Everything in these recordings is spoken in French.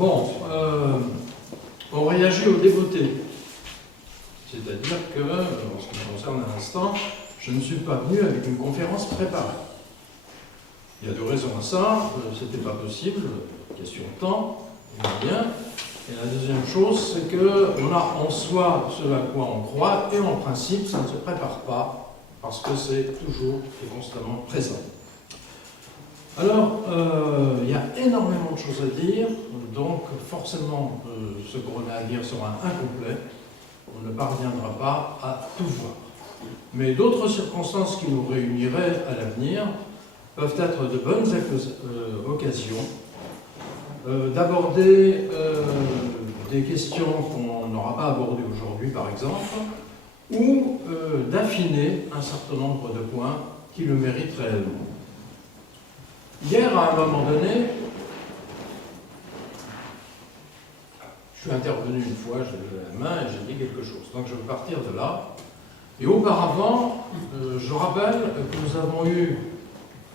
Bon, on réagit aux dévotés. C'est-à-dire que, en ce qui me concerne à l'instant, je ne suis pas venu avec une conférence préparée. Il y a deux raisons à ça. C'était pas possible, question de temps, et bien. Et la deuxième chose, c'est qu'on a en soi ce à quoi on croit, et en principe, ça ne se prépare pas, parce que c'est toujours et constamment présent. Alors, il y a énormément de choses à dire, donc forcément, ce qu'on a à dire sera incomplet. On ne parviendra pas à tout voir. Mais d'autres circonstances qui nous réuniraient à l'avenir peuvent être de bonnes occasions d'aborder des questions qu'on n'aura pas abordées aujourd'hui, par exemple, ou d'affiner un certain nombre de points qui le méritent réellement. Hier, à un moment donné, je suis intervenu une fois, j'ai levé la main et j'ai dit quelque chose. Donc je vais partir de là. Et auparavant, je rappelle que nous avons eu,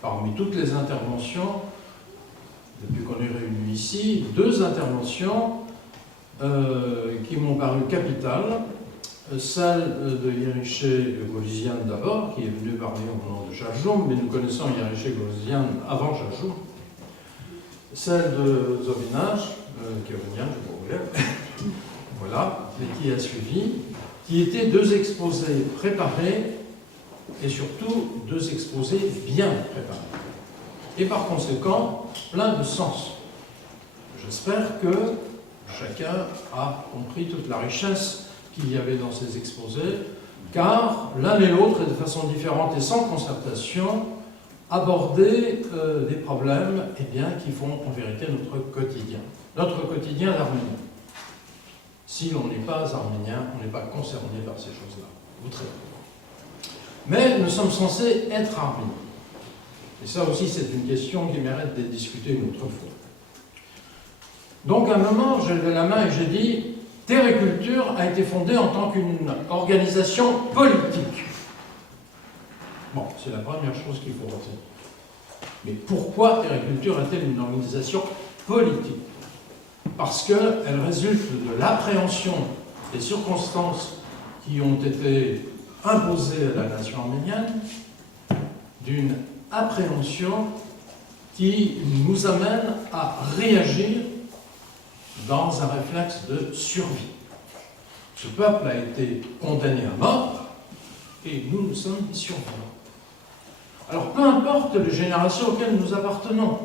parmi toutes les interventions, depuis qu'on est réunis ici, deux interventions qui m'ont paru capitales. Celle de Yeriché Golesian d'abord, qui est venu parler au nom de Jajjoum, mais nous connaissons Yeriché Golesian avant Jajjoum. Celle de Zovinage, qui est venu, je vous voulais, voilà, et qui a suivi, qui étaient deux exposés préparés et surtout deux exposés bien préparés. Et par conséquent, plein de sens. J'espère que chacun a compris toute la richesse qu'il y avait dans ces exposés, car l'un et l'autre, et de façon différente et sans concertation, abordaient des problèmes qui font en vérité notre quotidien d'Arménien. Si l'on n'est pas arménien, on n'est pas concerné par ces choses-là, ou très peu. Mais nous sommes censés être arméniens. Et ça aussi, c'est une question qui mérite d'être discutée une autre fois. Donc, à un moment, j'ai levé la main et j'ai dit « Terre et Culture a été fondée en tant qu'une organisation politique. » Bon, c'est la première chose qu'il faut retenir. Mais pourquoi Terre et Culture est-elle une organisation politique? Parce qu'elle résulte de l'appréhension des circonstances qui ont été imposées à la nation arménienne, d'une appréhension qui nous amène à réagir dans un réflexe de survie. Ce peuple a été condamné à mort et nous sommes survivants. Alors peu importe les générations auxquelles nous appartenons,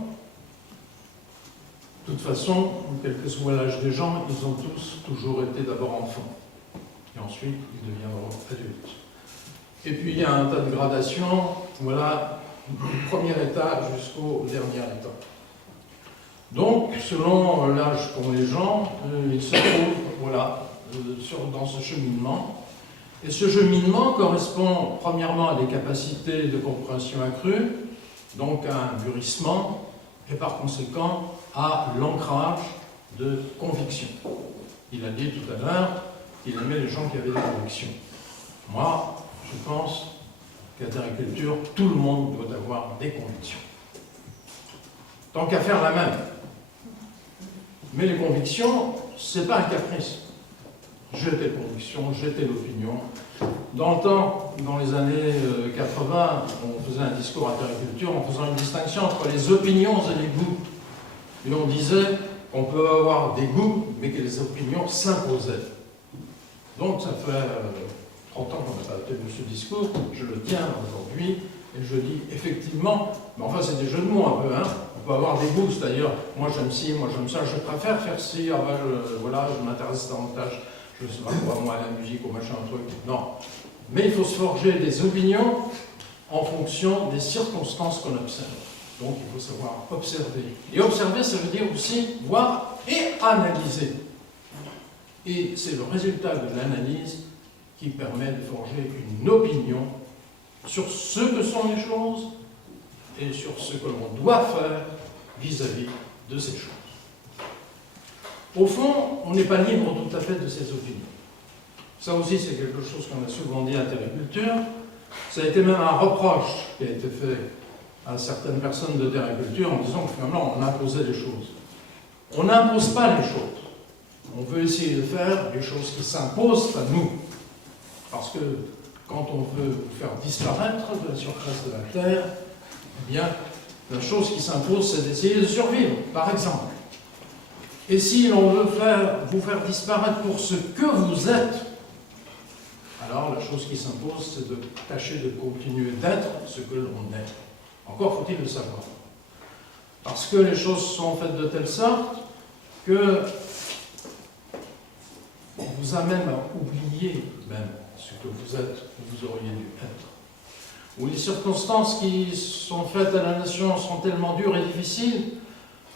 de toute façon, quel que soit l'âge des gens, ils ont tous toujours été d'abord enfants. Et ensuite, ils deviendront adultes. Et puis, il y a un tas de gradations, voilà, du premier état jusqu'au dernier état. Donc, selon l'âge qu'ont les gens, ils se trouvent, voilà, dans ce cheminement. Et ce cheminement correspond, premièrement, à des capacités de compréhension accrues, donc à un mûrissement, et par conséquent, à l'ancrage de conviction. Il a dit tout à l'heure qu'il aimait les gens qui avaient des convictions. Moi, je pense qu'à Terre et Culture, tout le monde doit avoir des convictions. Tant qu'à faire la même. Mais les convictions, ce n'est pas un caprice. J'ai telle conviction, j'ai telle opinion. Dans le temps, dans les années 80, on faisait un discours à Terre et Culture en faisant une distinction entre les opinions et les goûts. Et on disait qu'on peut avoir des goûts, mais que les opinions s'imposaient. Donc ça fait 30 ans qu'on n'a pas tenu ce discours, je le tiens aujourd'hui, et je dis effectivement, mais enfin c'est des jeux de mots un peu, hein. On peut avoir des goûts, c'est-à-dire, moi j'aime ci, moi j'aime ça, je préfère faire ci, voilà, je m'intéresse davantage, je sais pas quoi, moi à la musique, au machin, un truc, non. Mais il faut se forger des opinions en fonction des circonstances qu'on observe. Donc il faut savoir observer. Et observer, ça veut dire aussi voir et analyser. Et c'est le résultat de l'analyse qui permet de forger une opinion sur ce que sont les choses et sur ce que l'on doit faire vis-à-vis de ces choses. Au fond, on n'est pas libre tout à fait de ces opinions. Ça aussi, c'est quelque chose qu'on a souvent dit à Terre et Culture. Ça a été même un reproche qui a été fait à certaines personnes de Terre et Culture en disant que finalement on imposait des choses. On n'impose pas les choses. On veut essayer de faire des choses qui s'imposent à nous. Parce que quand on veut vous faire disparaître de la surface de la Terre, eh bien, la chose qui s'impose, c'est d'essayer de survivre, par exemple. Et si l'on veut vous faire disparaître pour ce que vous êtes, alors la chose qui s'impose, c'est de tâcher de continuer d'être ce que l'on est. Encore faut-il le savoir. Parce que les choses sont faites de telle sorte que on vous amène à oublier même ce que vous êtes, ou vous auriez dû être. Où les circonstances qui sont faites à la nation sont tellement dures et difficiles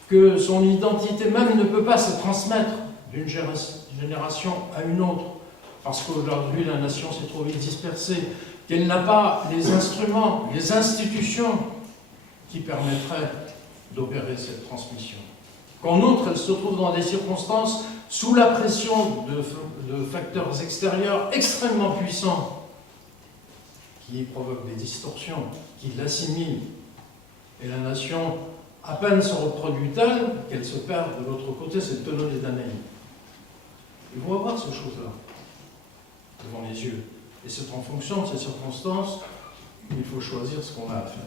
que son identité même ne peut pas se transmettre d'une génération à une autre. Parce qu'aujourd'hui, la nation s'est trop vite dispersée, qu'elle n'a pas les instruments, les institutions qui permettraient d'opérer cette transmission. Qu'en outre, elle se trouve dans des circonstances sous la pression de facteurs extérieurs extrêmement puissants qui provoquent des distorsions, qui l'assimilent. Et la nation, à peine se reproduit-elle, qu'elle se perd de l'autre côté, c'est tonneau des Danaïdes. Il faut avoir ces choses-là devant les yeux. Et c'est en fonction de ces circonstances qu'il faut choisir ce qu'on a à faire.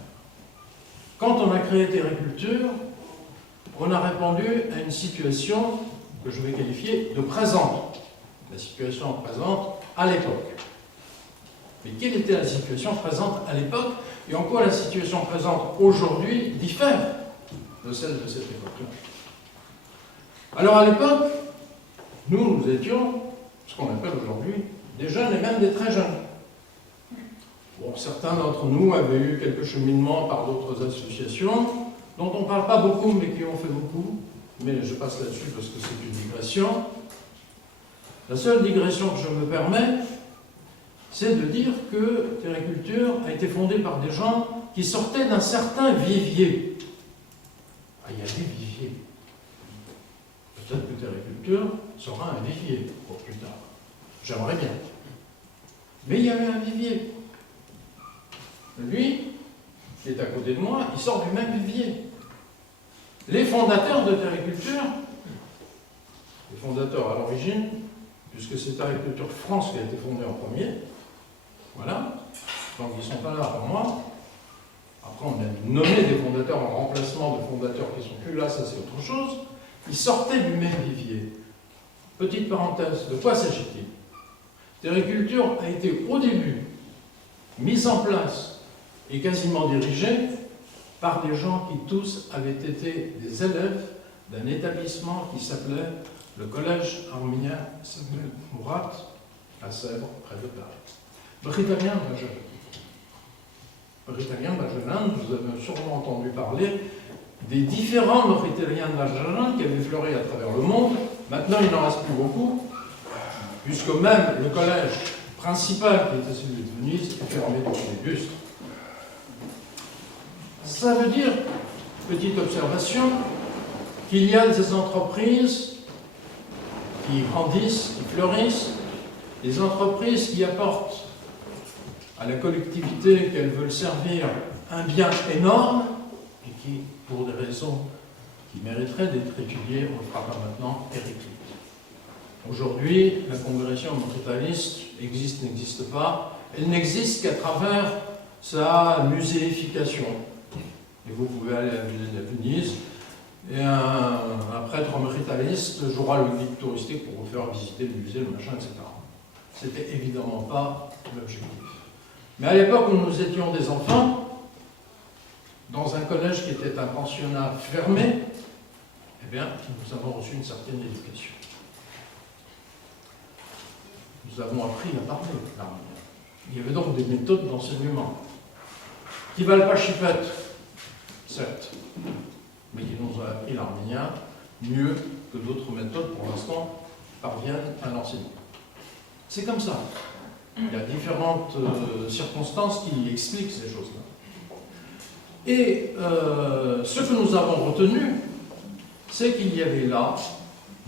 Quand on a créé Terriculture, on a répondu à une situation que je vais qualifier de présente. La situation présente à l'époque. Mais quelle était la situation présente à l'époque et en quoi la situation présente aujourd'hui diffère de celle de cette époque-là? Alors à l'époque, nous étions ce qu'on appelle aujourd'hui des jeunes et même des très jeunes. Bon, certains d'entre nous avaient eu quelques cheminements par d'autres associations, dont on ne parle pas beaucoup, mais qui ont fait beaucoup. Mais je passe là-dessus parce que c'est une digression. La seule digression que je me permets, c'est de dire que Terriculture a été fondée par des gens qui sortaient d'un certain vivier. Ah, il y a des viviers. Peut-être que Terriculture sera un vivier pour plus tard. J'aimerais bien. Mais il y avait un vivier. Lui, qui est à côté de moi, il sort du même vivier. Les fondateurs de Terriculture, les fondateurs à l'origine, puisque c'est Terriculture France qui a été fondée en premier, voilà, donc ils ne sont pas là avant moi. Après, on a nommé des fondateurs en remplacement de fondateurs qui ne sont plus là, ça c'est autre chose. Ils sortaient du même vivier. Petite parenthèse, de quoi s'agit-il? Terriculture a été au début mise en place et quasiment dirigée par des gens qui tous avaient été des élèves d'un établissement qui s'appelait le Collège arménien Samuel Mourat à Sèvres, près de Paris. Britannia Magellan, vous avez sûrement entendu parler des différents Mauritaniens Magellan qui avaient fleuri à travers le monde. Maintenant, il n'en reste plus beaucoup, puisque même le collège principal, qui était celui de Venise, est fermé depuis des lustres. Ça veut dire, petite observation, qu'il y a des entreprises qui grandissent, qui fleurissent, des entreprises qui apportent à la collectivité qu'elles veulent servir un bien énorme et qui, pour des raisons qui mériteraient d'être étudiées, on ne le fera pas maintenant, périclitent. Aujourd'hui, la congrégation mauриtaniste existe, n'existe pas. Elle n'existe qu'à travers sa muséification. Et vous pouvez aller à la musée de Venise, et un prêtre mauritaniste jouera le guide touristique pour vous faire visiter le musée, le machin, etc. C'était évidemment pas l'objectif. Mais à l'époque où nous étions des enfants, dans un collège qui était un pensionnat fermé, eh bien, nous avons reçu une certaine éducation. Nous avons appris à parler l'arménien. Il y avait donc des méthodes d'enseignement qui ne valent pas chipette, certes, mais qui nous ont appris l'arménien mieux que d'autres méthodes, pour l'instant, parviennent à l'enseignement. C'est comme ça. Il y a différentes circonstances qui expliquent ces choses-là. Et ce que nous avons retenu, c'est qu'il y avait là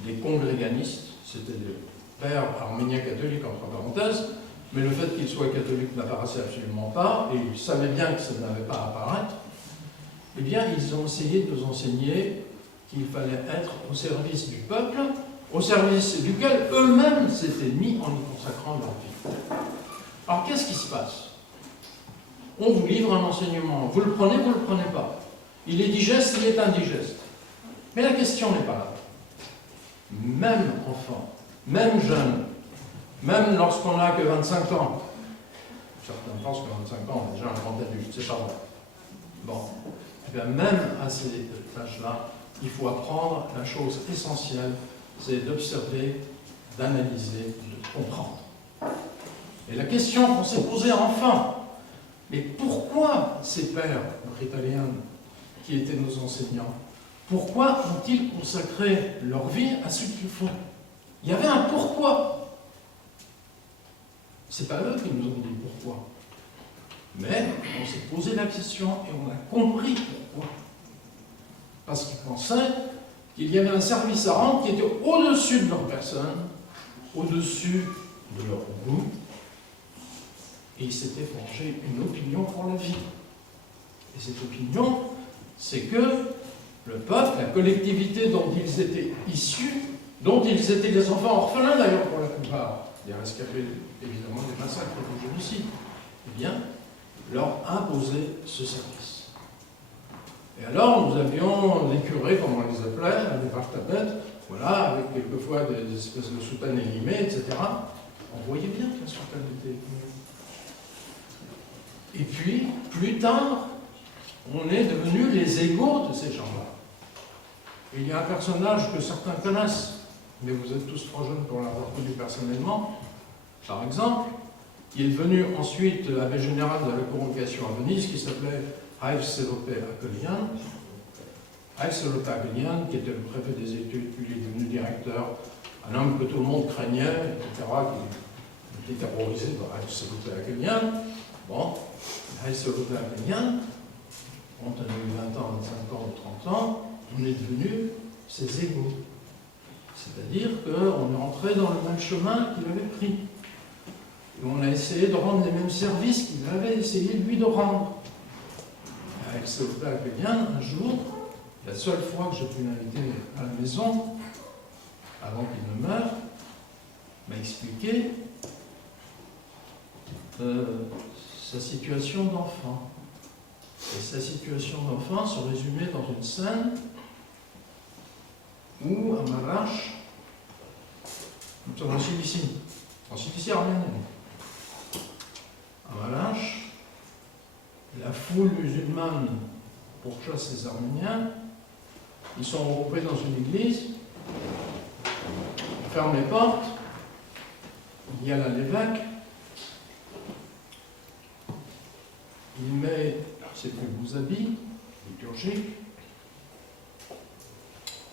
des congréganistes, c'était des pères arméniens catholiques entre parenthèses, mais le fait qu'ils soient catholiques n'apparaissait absolument pas, et ils savaient bien que ça n'avait pas à apparaître. Eh bien, ils ont essayé de nous enseigner qu'il fallait être au service du peuple, au service duquel eux-mêmes s'étaient mis en y consacrant leur vie. Alors qu'est-ce qui se passe? On vous livre un enseignement, vous le prenez pas. Il est digeste, il est indigeste. Mais la question n'est pas là. Même enfant, même jeune, même lorsqu'on n'a que 25 ans, certains pensent que 25 ans, on est déjà un grand adulte, c'est pas vrai. Bon, et bien même à ces âges-là, il faut apprendre la chose essentielle, c'est d'observer, d'analyser, de comprendre. Et la question qu'on s'est posée enfant, mais pourquoi ces pères italiens qui étaient nos enseignants, pourquoi ont-ils consacré leur vie à ce qu'ils font? Il y avait un pourquoi. C'est pas eux qui nous ont dit pourquoi. Mais on s'est posé la question et on a compris pourquoi. Parce qu'ils pensaient qu'il y avait un service à rendre qui était au-dessus de leur personne, au-dessus de leur goût, et ils s'étaient forgé une opinion pour la vie. Et cette opinion, c'est que le peuple, la collectivité dont ils étaient issus, dont ils étaient des enfants orphelins d'ailleurs pour la plupart, des rescapés évidemment des massacres et des génocides, eh bien, leur imposait ce service. Et alors, nous avions les curés, comme on les appelait, les partabettes, voilà, avec quelquefois des espèces de soutanes élimées, etc. On voyait bien que la soutane était élimée. Et puis, plus tard, on est devenus les égaux de ces gens-là. Il y a un personnage que certains connaissent, mais vous êtes tous trop jeunes pour l'avoir connu personnellement, par exemple, qui est devenu ensuite abbé général de la Convocation à Venise, qui s'appelait Aiserote Apelian. Aiserote Apelian, qui était le préfet des études, puis il est devenu directeur, un homme que tout le monde craignait, etc., qui était terrorisé par Aiserote Apelian. Bon, Aiserote Apelian, quand on a eu 20 ans, 25 ans ou 30 ans, on est devenus ses égaux. C'est-à-dire qu'on est rentré dans le même chemin qu'il avait pris. Et on a essayé de rendre les mêmes services qu'il avait essayé, lui, de rendre. Avec ce Apelian, un jour, la seule fois que j'ai pu l'inviter à la maison, avant qu'il ne meure, m'a expliqué sa situation d'enfant. Et sa situation d'enfant se résumait dans une scène où, à Marache, nous sommes en Cilicie arménienne. À Marache, la foule musulmane pourchasse les Arméniens, ils sont regroupés dans une église, on ferme les portes, il y a là l'évêque, il met ses plus beaux habits liturgiques,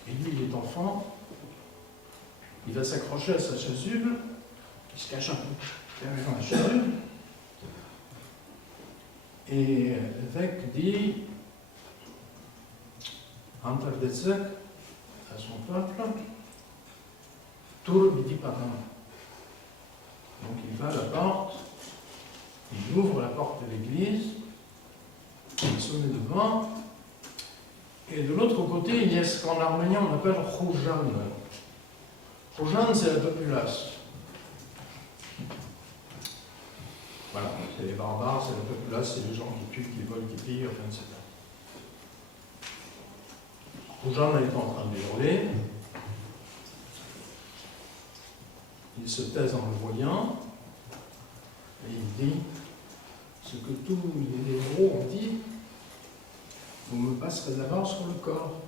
et lui il est enfant, il va s'accrocher à sa chasuble, il se cache un peu derrière la chasuble, et l'évêque dit Antardezek à son peuple, Tour midi par un. Donc il va à la porte, il ouvre la porte de l'église, il se met devant, et de l'autre côté, il y a ce qu'en arménien on appelle Roujan. Roujan, c'est la populace. Voilà, c'est les barbares, c'est la populace, c'est les gens qui tuent, qui volent, qui pillent, enfin, etc. Roujan est en train de hurler. Il se taise en le voyant, et il dit ce que tous les héros ont dit, vous me passerez d'abord sur le corps.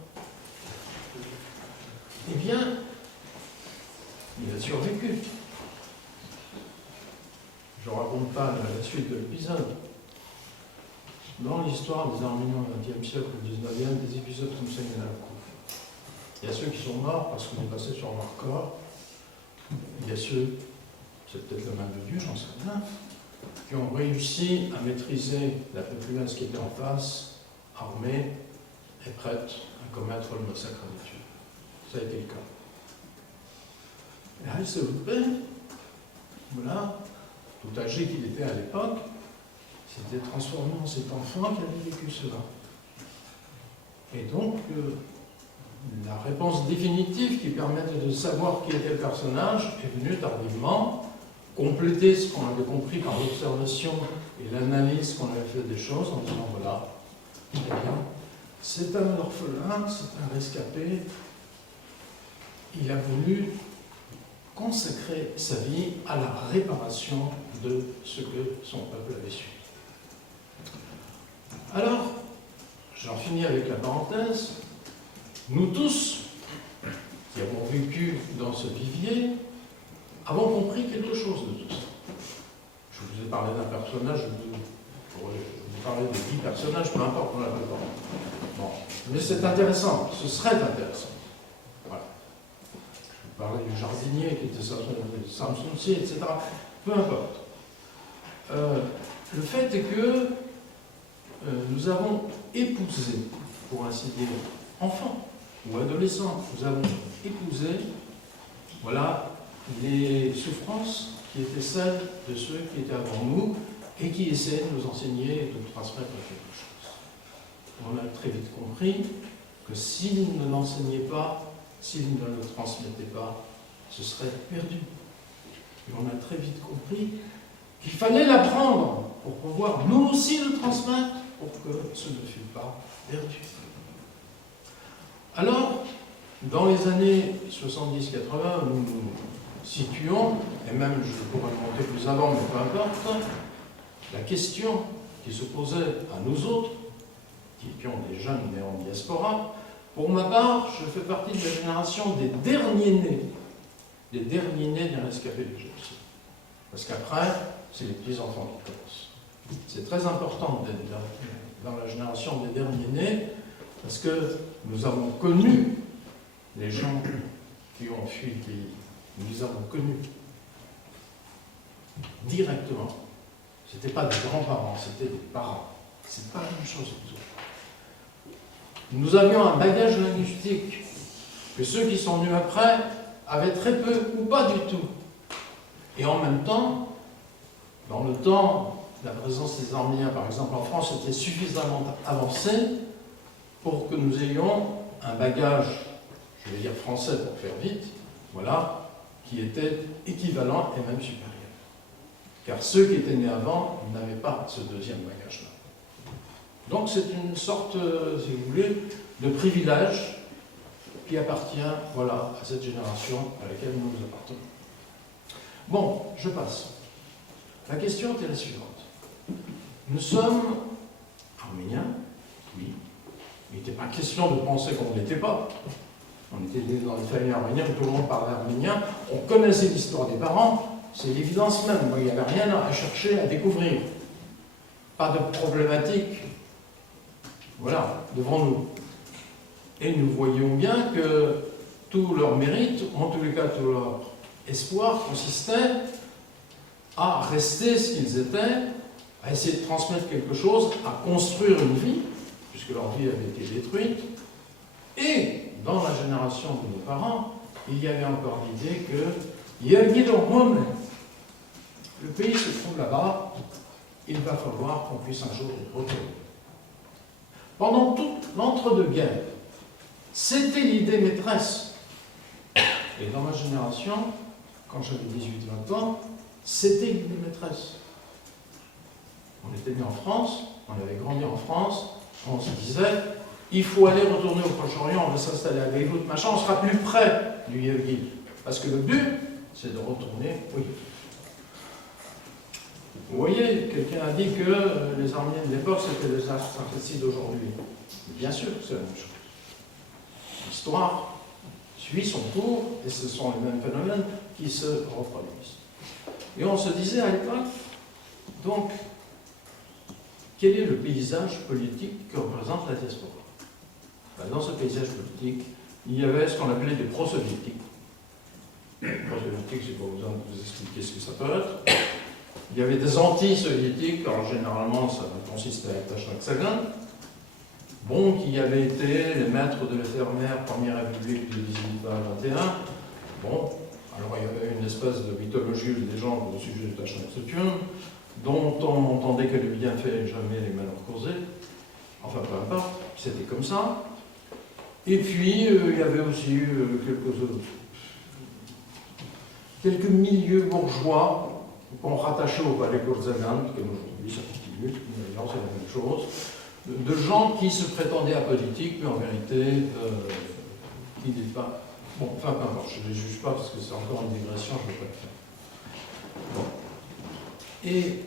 Eh bien, il a survécu. Je ne raconte pas la suite de l'épisode. Dans l'histoire des Arméniens au XXe siècle, au XIXe, des épisodes comme ça, il y en a beaucoup. Il y a ceux qui sont morts parce qu'on est passé sur leur corps. Il y a ceux, c'est peut-être la main de Dieu, j'en sais rien, qui ont réussi à maîtriser la populace qui était en face, armée et prête à commettre le massacre des Dieux. Ça a été le cas. Et Aiserote, voilà, tout âgé qu'il était à l'époque, s'était transformé en cet enfant qui avait vécu cela. Et donc, la réponse définitive qui permettait de savoir qui était le personnage est venue tardivement, compléter ce qu'on avait compris par l'observation et l'analyse qu'on avait fait des choses en disant voilà, eh bien, c'est un orphelin, c'est un rescapé, il a voulu consacrer sa vie à la réparation de ce que son peuple avait subi. Alors, j'en finis avec la parenthèse. Nous tous, qui avons vécu dans ce vivier, avons compris quelque chose de tout ça. Je vous ai parlé d'un personnage, je vous parler de 10 personnages, peu importe, on l'appelle pas. Bon. Mais c'est intéressant, ce serait intéressant. Voilà. Je vous parlais du jardinier qui était Samson-ci, etc. Peu importe. Le fait est que nous avons épousé, pour ainsi dire, enfants ou adolescents, nous avons épousé, voilà, les souffrances qui étaient celles de ceux qui étaient avant nous et qui essayaient de nous enseigner et de nous transmettre quelque chose. On a très vite compris que s'ils ne l'enseignaient pas, s'ils ne le transmettaient pas, ce serait perdu. Et on a très vite compris qu'il fallait l'apprendre pour pouvoir nous aussi le transmettre pour que ce ne fût pas perdu. Alors, dans les années 70-80, nous nous situons, et même je pourrais monter plus avant, mais peu importe, la question qui se posait à nous autres, qui étions des jeunes nés en diaspora, pour ma part, je fais partie de la génération des derniers nés des rescapés du génocide. Parce qu'après, c'est les petits-enfants qui commencent. C'est très important d'être dans la génération des derniers nés, parce que nous avons connu les gens qui ont fui le pays. Nous les avons connus directement. Ce n'étaient pas des grands-parents, c'était des parents. C'est pas la même chose du tout. Nous avions un bagage linguistique que ceux qui sont venus après avaient très peu ou pas du tout. Et en même temps, dans le temps, la présence des Arméniens, par exemple, en France, était suffisamment avancée pour que nous ayons un bagage, je vais dire français pour faire vite, voilà, qui était équivalent et même supérieur. Car ceux qui étaient nés avant n'avaient pas ce deuxième bagage-là. Donc c'est une sorte, si vous voulez, de privilège qui appartient, voilà, à cette génération à laquelle nous appartenons. Bon, je passe. La question était la suivante. Nous sommes arméniens, oui. Il n'était pas question de penser qu'on ne l'était pas. On était dans une famille arménienne où tout le monde parlait arménien. On connaissait l'histoire des parents. C'est l'évidence même. Il n'y avait rien à chercher, à découvrir. Pas de problématique, voilà, devant nous. Et nous voyions bien que tout leur mérite, en tous les cas tout leur espoir, consistait à rester ce qu'ils étaient, à essayer de transmettre quelque chose, à construire une vie, puisque leur vie avait été détruite. Et dans la génération de nos parents, il y avait encore l'idée que le pays se trouve là-bas, il va falloir qu'on puisse un jour y retourner. Pendant toute l'entre-deux-guerres, c'était l'idée maîtresse. Et dans ma génération, quand j'avais 18-20 ans, c'était l'idée maîtresse. On était né en France, on avait grandi en France, on se disait, il faut aller retourner au Proche-Orient, on va s'installer à Beyrouth, machin, on sera plus près du Yevgil. Parce que le but, c'est de retourner au Yevgil. Vous voyez, quelqu'un a dit que les Arméniens de l'époque, c'était les Sarfatides d'aujourd'hui. Bien sûr, c'est la même chose. L'histoire suit son cours, et ce sont les mêmes phénomènes qui se reproduisent. Et on se disait à l'époque, donc, quel est le paysage politique que représente la diaspora? Dans ce paysage politique, il y avait ce qu'on appelait des pro-soviétiques. Les pro-soviétiques, je n'ai pas besoin de vous expliquer ce que ça peut être. Il y avait des anti-soviétiques, alors généralement ça consistait à Tachnak-Sagan, bon, qui avaient été les maîtres de l'éphémère Première République de 1820 à 21. Bon, alors il y avait une espèce de mythologie des gens au sujet de Tachnak-Sagan, dont on entendait que les bienfaits et jamais les malheurs causés. Enfin, peu importe, c'était comme ça. Et puis, il y avait aussi quelques milieux bourgeois qu'on rattachait au palais Kurzagan, qui aujourd'hui ça continue, d'ailleurs c'est la même chose, de gens qui se prétendaient apolitiques, mais en vérité, qui n'étaient pas... Bon, enfin, peu importe, je ne les juge pas parce que c'est encore une digression, je ne vais pas le faire. Bon. Et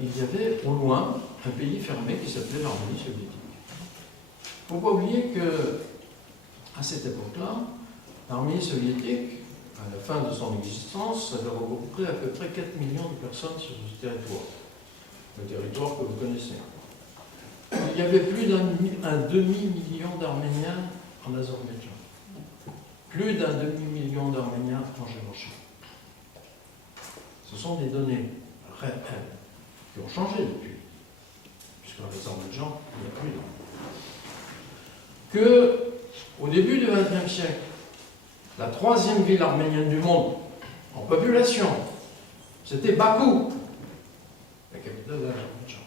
il y avait au loin un pays fermé qui s'appelait l'Arménie soviétique. Il ne faut pas oublier qu'à cette époque-là, l'Arménie soviétique, à la fin de son existence, avait regroupé à peu près 4 millions de personnes sur ce territoire. Le territoire que vous connaissez. Il y avait plus d'un demi-million d'Arméniens en Azerbaïdjan. Plus d'un demi-million d'Arméniens en Géorgie. Ce sont des données réelles qui ont changé depuis, puisqu'en Azerbaïdjan, il n'y a plus d'Arméniens. Qu'au début du XXe siècle, la troisième ville arménienne du monde, en population, c'était Bakou, la capitale de l'Azerbaïdjan.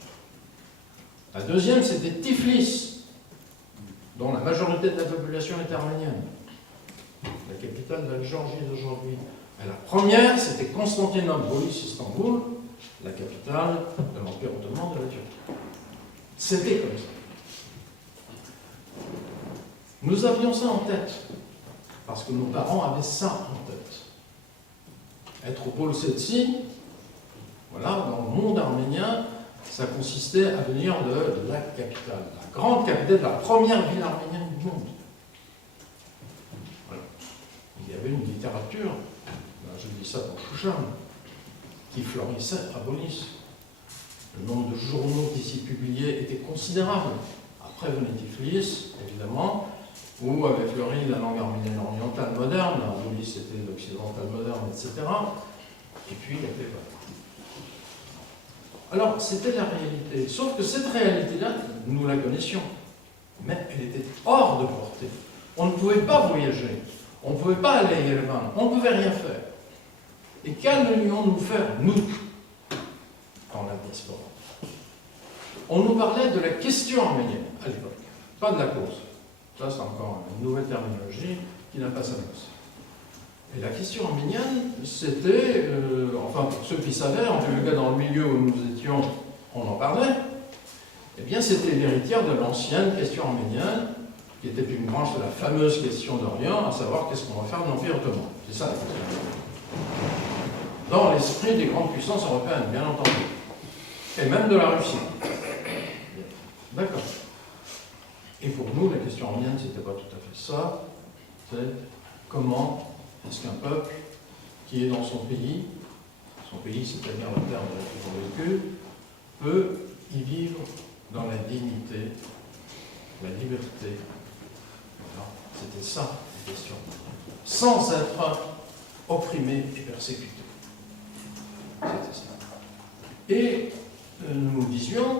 La deuxième, c'était Tiflis, dont la majorité de la population est arménienne, la capitale de la Géorgie d'aujourd'hui. Et la première, c'était Constantinople, Istanbul, la capitale de l'Empire ottoman de la Turquie. C'était comme ça. Nous avions ça en tête, parce que nos parents avaient ça en tête. Être au pôle Setsi, voilà, dans le monde arménien, ça consistait à venir de la capitale, la grande capitale, de la première ville arménienne du monde. Voilà. Il y avait une littérature, je dis ça pour Choucham, qui florissait à Bolis. Le nombre de journaux qui s'y publiaient était considérable. Après venait Tiflis, évidemment, où avait fleuri la langue arménienne orientale moderne, Bolis c'était l'occidental moderne, etc. Et puis il y avait pas. Alors, c'était la réalité. Sauf que cette réalité-là, nous la connaissions. Mais elle était hors de portée. On ne pouvait pas voyager. On ne pouvait pas aller à Yerevan. On ne pouvait rien faire. Et qu'allions-nous faire, nous, dans la diaspora? On nous parlait de la question arménienne, à l'époque. Pas de la cause. Ça, c'est encore une nouvelle terminologie qui n'a pas sa place. Et la question arménienne, c'était, enfin, pour ceux qui savaient, en tout cas dans le milieu où nous étions, on en parlait, eh bien, c'était l'héritière de l'ancienne question arménienne, qui était une branche de la fameuse question d'Orient, à savoir qu'est-ce qu'on va faire de l'Empire ottoman. C'est ça la question. Dans l'esprit des grandes puissances européennes, bien entendu. Et même de la Russie. D'accord. Et pour nous, la question arménienne, c'était pas tout à fait ça. C'est comment est-ce qu'un peuple qui est dans son pays, c'est-à-dire la terre de la vécu, peut y vivre dans la dignité, la liberté. Voilà. C'était ça la question. Sans être opprimé et persécuté. C'était ça. Et nous disions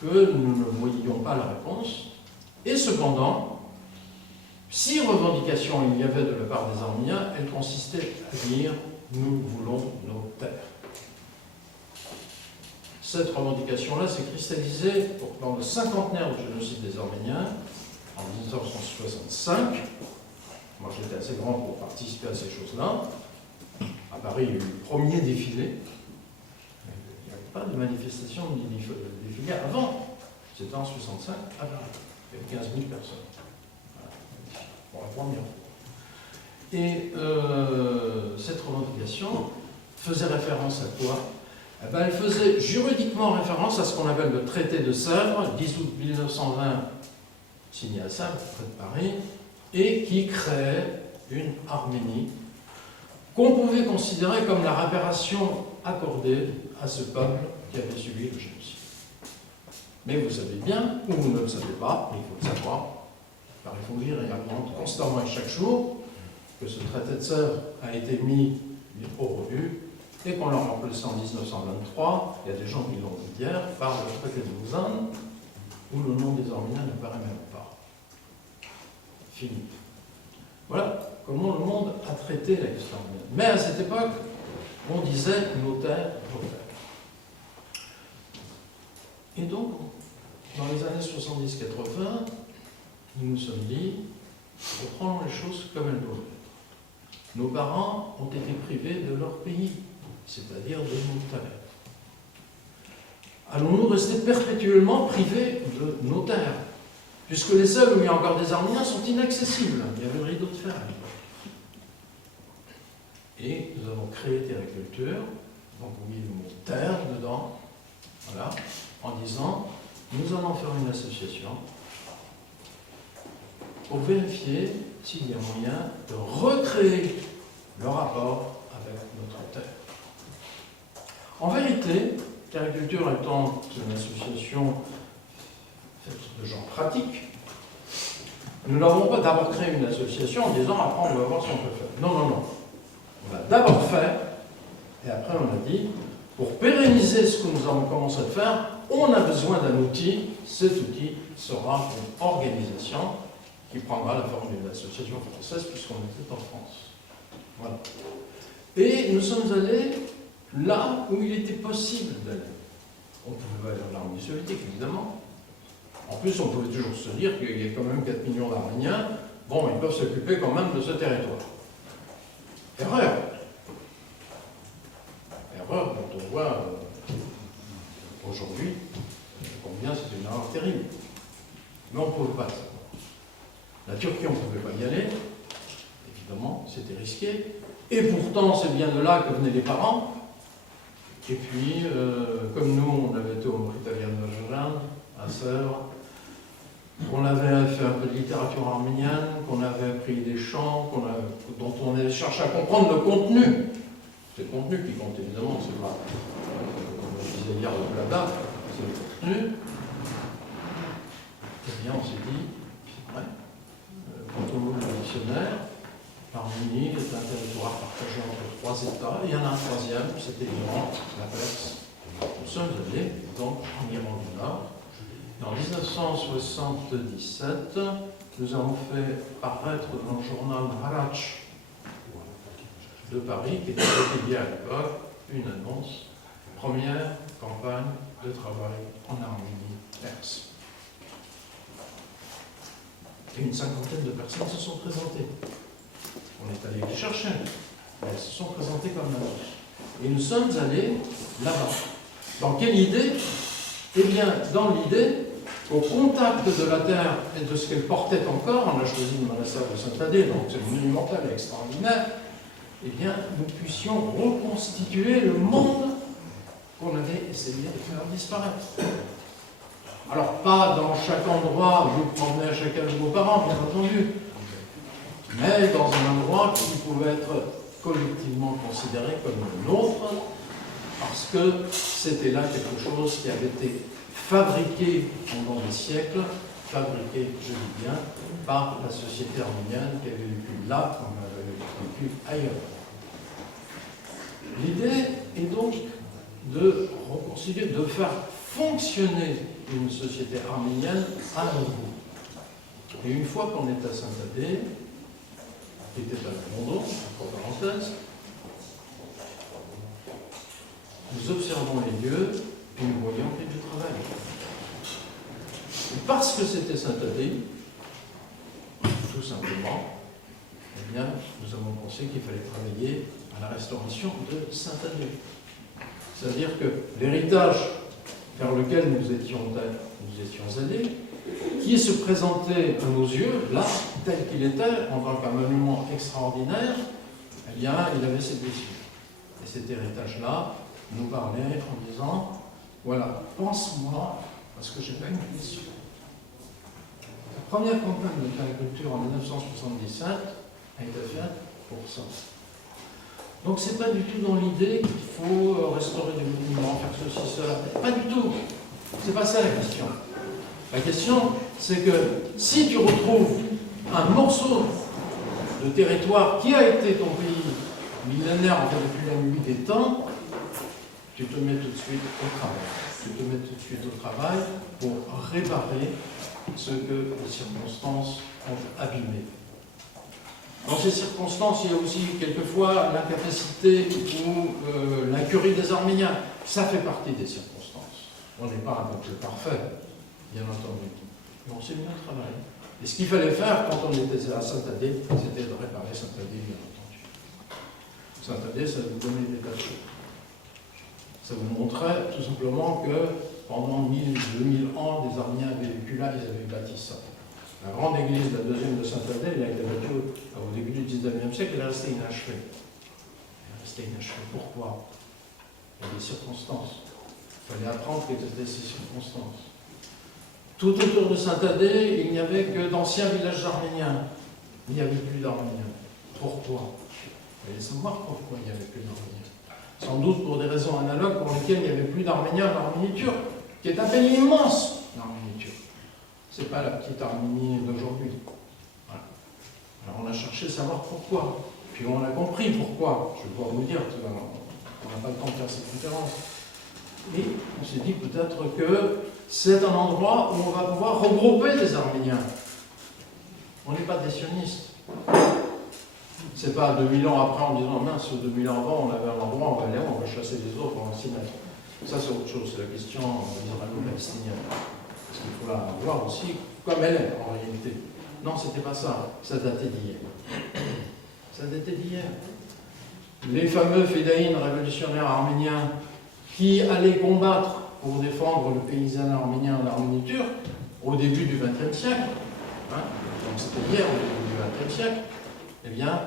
que nous ne voyions pas la réponse, et cependant, si revendication il y avait de la part des Arméniens, elle consistait à dire « nous voulons nos terres ». Cette revendication-là s'est cristallisée dans le cinquantenaire du génocide des Arméniens, en 1965. Moi j'étais assez grand pour participer à ces choses-là. À Paris, il y a eu le premier défilé. Il n'y avait pas de manifestation ni de défilé avant. C'était en 65 à Paris. Il y avait 15 000 personnes. Pour la première fois. Et cette revendication faisait référence à quoi? Eh bien, elle faisait juridiquement référence à ce qu'on appelle le traité de Sèvres, 10 août 1920, signé à Sèvres, près de Paris, et qui créait une Arménie qu'on pouvait considérer comme la réparation accordée à ce peuple qui avait subi le génocide. Mais vous savez bien, ou vous ne le savez pas, mais il faut le savoir, car il faut lire et apprendre constamment et chaque jour que ce traité de Sèvres a été mis au rebut et qu'on l'a remplacé en 1923. Il y a des gens qui l'ont dit hier, par le traité de Lausanne, où le nom des Arméniens n'apparaît même pas. Fini. Voilà comment le monde a traité la question arménienne. Mais à cette époque, on disait nos terres, nos terres. Et donc, dans les années 70-80, nous nous sommes dit, reprenons les choses comme elles doivent être. Nos parents ont été privés de leur pays, c'est-à-dire de nos terres. Allons-nous rester perpétuellement privés de nos terres, puisque les seuls où il y a encore des Arméniens sont inaccessibles. Il y avait le rideau de fer à l'époque. Et nous avons créé Terre-Culture, donc vous voyez le mot terre dedans, voilà, en disant, nous allons faire une association pour vérifier s'il y a moyen de recréer le rapport avec notre terre. En vérité, Terre-Culture étant une association de gens pratiques, nous n'avons pas d'abord créé une association en disant après on va voir ce qu'on peut faire. Non, non, non. On l'a d'abord fait, et après on a dit, pour pérenniser ce que nous avons commencé à faire, on a besoin d'un outil. Cet outil sera une organisation qui prendra la forme d'une association française puisqu'on était en France. Voilà. Et nous sommes allés là où il était possible d'aller. On pouvait aller en Arménie soviétique, évidemment. En plus, on pouvait toujours se dire qu'il y a quand même 4 millions d'Arméniens. Bon, ils peuvent s'occuper quand même de ce territoire. Erreur. Erreur dont on voit aujourd'hui combien c'est une erreur terrible. Mais on ne pouvait pas le savoir. La Turquie, on ne pouvait pas y aller. Évidemment, c'était risqué. Et pourtant, c'est bien de là que venaient les parents. Et puis, comme nous, on avait été au Mauritanie de Bergerain, à Sèvres, qu'on avait fait un peu de littérature arménienne, qu'on avait appris des chants, dont on avait cherché à comprendre le contenu. C'est le contenu qui compte, évidemment, c'est pas, comme je disais hier, le blabla, c'est le contenu. Eh bien, on s'est dit, c'est vrai, quand on ouvre le dictionnaire, l'Arménie est un territoire partagé entre 3 États, et il y en a un troisième, c'était l'Iran, la Perse. Nous sommes allés donc en Iran du Nord. Et en 1977, nous avons fait paraître dans le journal Harach de Paris, qui était publié à l'époque, une annonce, première campagne de travail en Arménie perse. Et une cinquantaine de personnes se sont présentées. On est allé les chercher, mais elles se sont présentées comme annonce. Et nous sommes allés là-bas. Dans quelle idée? Eh bien, dans l'idée, au contact de la terre et de ce qu'elle portait encore, on a choisi le monastère de Saint-Thaddée, donc c'est monumental et extraordinaire, eh bien, nous puissions reconstituer le monde qu'on avait essayé de faire disparaître. Alors, pas dans chaque endroit où vous promenez à chacun de vos parents, bien entendu, mais dans un endroit qui pouvait être collectivement considéré comme le nôtre, parce que c'était là quelque chose qui avait été fabriqué pendant des siècles, fabriqué, je dis bien, par la société arménienne qui avait vécu là comme elle avait vécu ailleurs. L'idée est donc de reconstituer, de faire fonctionner une société arménienne à nouveau. Et une fois qu'on est à Saint-Thaddée, qui était à London, entre parenthèses, nous observons les lieux et nous voyons qu'il y a du travail. Et parce que c'était Saint-Thaddée, tout simplement, eh bien, nous avons pensé qu'il fallait travailler à la restauration de Saint-Thaddée. C'est-à-dire que l'héritage vers lequel nous étions allés, qui se présentait à nos yeux, là, tel qu'il était, en tant qu'un monument extraordinaire, eh bien, il avait ses blessures. Et cet héritage-là nous parlait en disant, voilà, pense-moi, parce que j'ai pas une blessure. La première campagne de Terre-Culture en 1977 a été faite pour ça. Donc c'est pas du tout dans l'idée qu'il faut restaurer des monuments, faire ceci, cela. Pas du tout. C'est pas ça la question. La question, c'est que si tu retrouves un morceau de territoire qui a été ton pays millénaire, en fait, depuis la nuit des temps, tu te mets tout de suite au travail. Tu te mets tout de suite au travail pour réparer ce que les circonstances ont abîmé. Dans ces circonstances, il y a aussi quelquefois l'incapacité ou l'incurie des Arméniens. Ça fait partie des circonstances. On n'est pas un peuple parfait, bien entendu. Mais on s'est mis au travail. Et ce qu'il fallait faire quand on était à Saint-Adé, c'était de réparer Saint-Adé, bien entendu. Saint-Adé, ça vous donnait des tas de choses. Ça vous montrait tout simplement que pendant 1000, 2000 ans, des Arméniens avaient vécu là, ils avaient bâti ça. La grande église, la deuxième de Saint-Adé, elle a été bâtie au début du 19e siècle, elle est restée inachevée. Elle est restée inachevée. Pourquoi? Il y a des circonstances. Il fallait apprendre quelles étaient ces circonstances. Tout autour de Saint-Adé, il n'y avait que d'anciens villages arméniens. Il n'y avait plus d'Arméniens. Pourquoi? Vous allez savoir pourquoi il n'y avait plus d'Arméniens. Sans doute pour des raisons analogues pour lesquelles il n'y avait plus d'Arméniens en Arménie turque, qui est un pays immense, l'Arménie turque. Ce n'est pas la petite Arménie d'aujourd'hui. Voilà. Alors on a cherché à savoir pourquoi. Puis on a compris pourquoi. Je vais pouvoir vous dire, on n'a pas le temps de faire cette conférence. Et on s'est dit peut-être que c'est un endroit où on va pouvoir regrouper des Arméniens. On n'est pas des sionistes. C'est pas 2000 ans après en disant mince, 2000 ans avant, on avait un endroit, on va aller, on va chasser les autres, on va s'y mettre. Ça, c'est autre chose, c'est la question israélo-palestinienne. Parce qu'il faut la voir aussi comme elle est en réalité. Non, c'était pas ça. Ça datait d'hier. Ça datait d'hier. Les fameux fédéines révolutionnaires arméniens qui allaient combattre pour défendre le paysan arménien en Arménie turque au début du XXe siècle, donc c'était hier au début du XXe siècle, eh bien,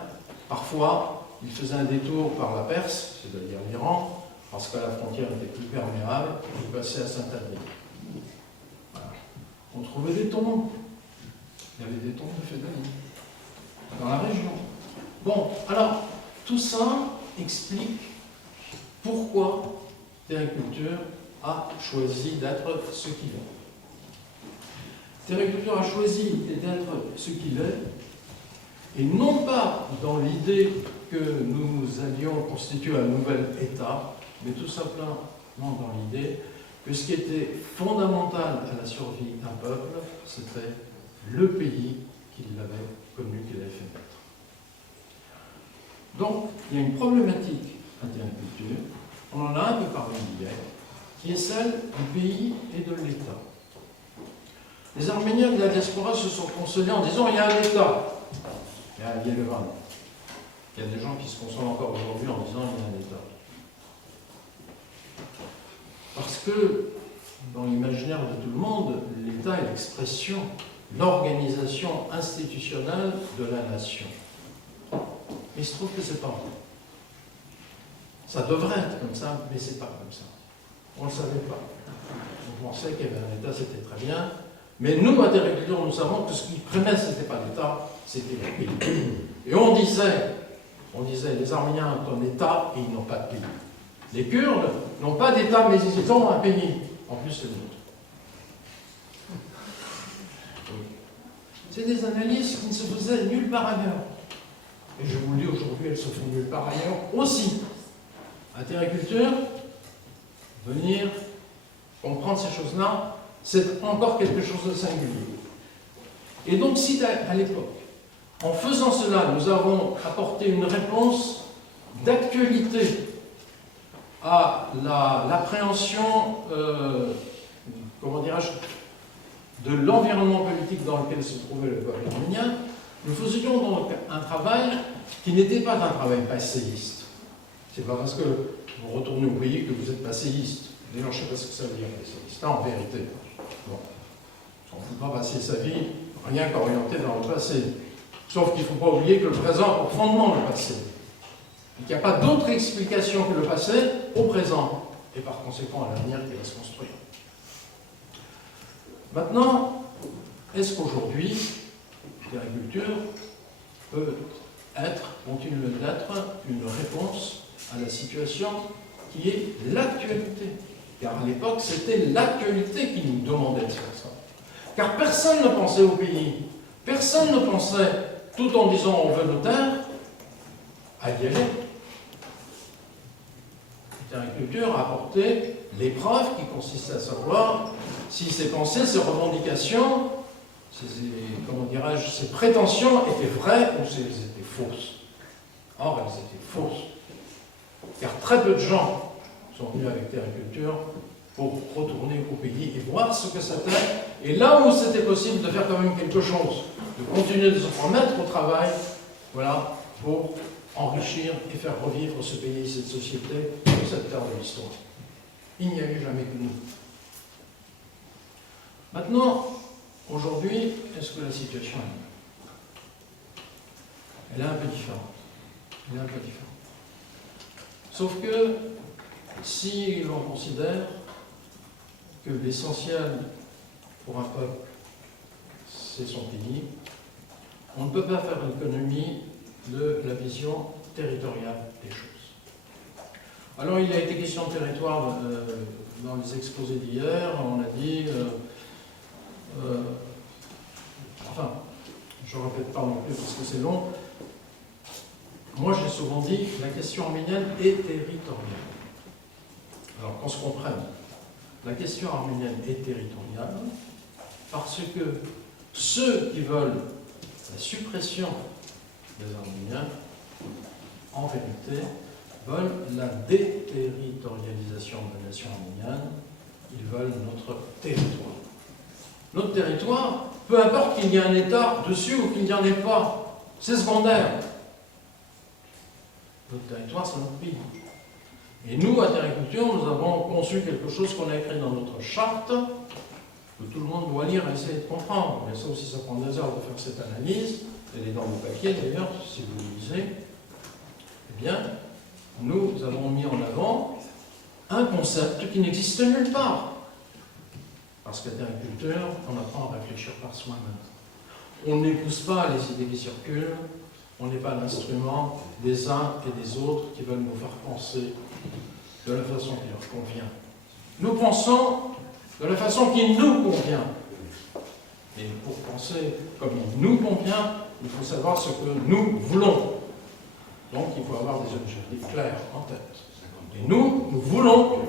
parfois, ils faisaient un détour par la Perse, c'est-à-dire l'Iran, parce que la frontière était plus perméable, ils passaient à Saint-Adé. Voilà. On trouvait des tombes. Il y avait des tombes de fédéines dans la région. Bon, alors, tout ça explique pourquoi Terriculture a choisi d'être ce qu'il est. Terriculture a choisi d'être ce qu'il est, et non pas dans l'idée que nous allions constituer un nouvel État, mais tout simplement dans l'idée que ce qui était fondamental à la survie d'un peuple, c'était le pays qu'il avait connu, qu'il avait fait naître. Donc, il y a une problématique à Terriculture, on en a un peu parlé hier, qui est celle du pays et de l'État. Les Arméniens de la diaspora se sont consolés en disant il y a un État. Il y a Yerevan. Il y a des gens qui se consolent encore aujourd'hui en disant il y a un État. Parce que, dans l'imaginaire de tout le monde, l'État est l'expression, l'organisation institutionnelle de la nation. Mais il se trouve que ce n'est pas vrai. Ça devrait être comme ça, mais ce n'est pas comme ça. On ne le savait pas. On pensait qu'il y avait un État, c'était très bien. Mais nous, à Terriculture, nous savons que ce qui prémait, ce n'était pas l'État, c'était le pays. Et on disait, les Arméniens ont un État et ils n'ont pas de pays. Les Kurdes n'ont pas d'État, mais ils ont un pays. En plus, c'est le nôtre. Oui. C'est des analyses qui ne se faisaient nulle part ailleurs. Et je vous le dis aujourd'hui, elles se font nulle part ailleurs aussi. À Terriculture, venir comprendre ces choses-là, c'est encore quelque chose de singulier. Et donc, si à l'époque, en faisant cela, nous avons apporté une réponse d'actualité à l'appréhension, comment dirais-je, de l'environnement politique dans lequel se trouvait le peuple arménien, nous faisions donc un travail qui n'était pas un travail passéiste. C'est pas parce que vous retournez au pays que vous êtes passéiste. D'ailleurs, je ne sais pas ce que ça veut dire, passéiste, en vérité. Bon. On ne peut pas passer sa vie rien qu'orienté dans le passé. Sauf qu'il ne faut pas oublier que le présent est au fondement du passé. Et qu'il n'y a pas d'autre explication que le passé au présent, et par conséquent à l'avenir qui va se construire. Maintenant, est-ce qu'aujourd'hui, l'agriculture peut être, continue d'être, une réponse à la situation qui est l'actualité? Car à l'époque, c'était l'actualité qui nous demandait de faire ça. Car personne ne pensait au pays. Personne ne pensait, tout en disant on veut nos terres, à y aller. L'agriculture a apporté l'épreuve qui consistait à savoir si ces pensées, ces revendications, ces prétentions étaient vraies ou si elles étaient fausses. Or, elles étaient fausses. Car très peu de gens sont venus avec Terriculture pour retourner au pays et voir ce que c'était. Et là où c'était possible de faire quand même quelque chose, de continuer de se remettre au travail, voilà, pour enrichir et faire revivre ce pays, cette société, cette terre de l'histoire. Il n'y a eu jamais que nous. Maintenant, aujourd'hui, est-ce que la situation elle est un peu différente. Elle est un peu différente. Sauf que, si l'on considère que l'essentiel pour un peuple, c'est son pays, on ne peut pas faire l'économie de la vision territoriale des choses. Alors, il a été question de territoire dans les exposés d'hier. On a dit... enfin, je ne répète pas non plus parce que c'est long. Moi, j'ai souvent dit que la question arménienne est territoriale. Alors, qu'on se comprenne, la question arménienne est territoriale parce que ceux qui veulent la suppression des Arméniens, en vérité, veulent la déterritorialisation de la nation arménienne. Ils veulent notre territoire. Notre territoire, peu importe qu'il y ait un État dessus ou qu'il n'y en ait pas, c'est secondaire. Notre territoire, c'est notre pays. Et nous, à Terriculture, nous avons conçu quelque chose qu'on a écrit dans notre charte, que tout le monde doit lire et essayer de comprendre. Mais ça aussi, ça prend des heures de faire cette analyse. Elle est dans vos papiers, d'ailleurs, si vous le lisez. Eh bien, nous avons mis en avant un concept qui n'existe nulle part. Parce qu'à Terriculture, on apprend à réfléchir par soi-même. On n'épouse pas les idées qui circulent, on n'est pas l'instrument des uns et des autres qui veulent nous faire penser de la façon qui leur convient. Nous pensons de la façon qui nous convient. Et pour penser comme il nous convient, il faut savoir ce que nous voulons. Donc il faut avoir des objectifs clairs en tête. Et nous voulons,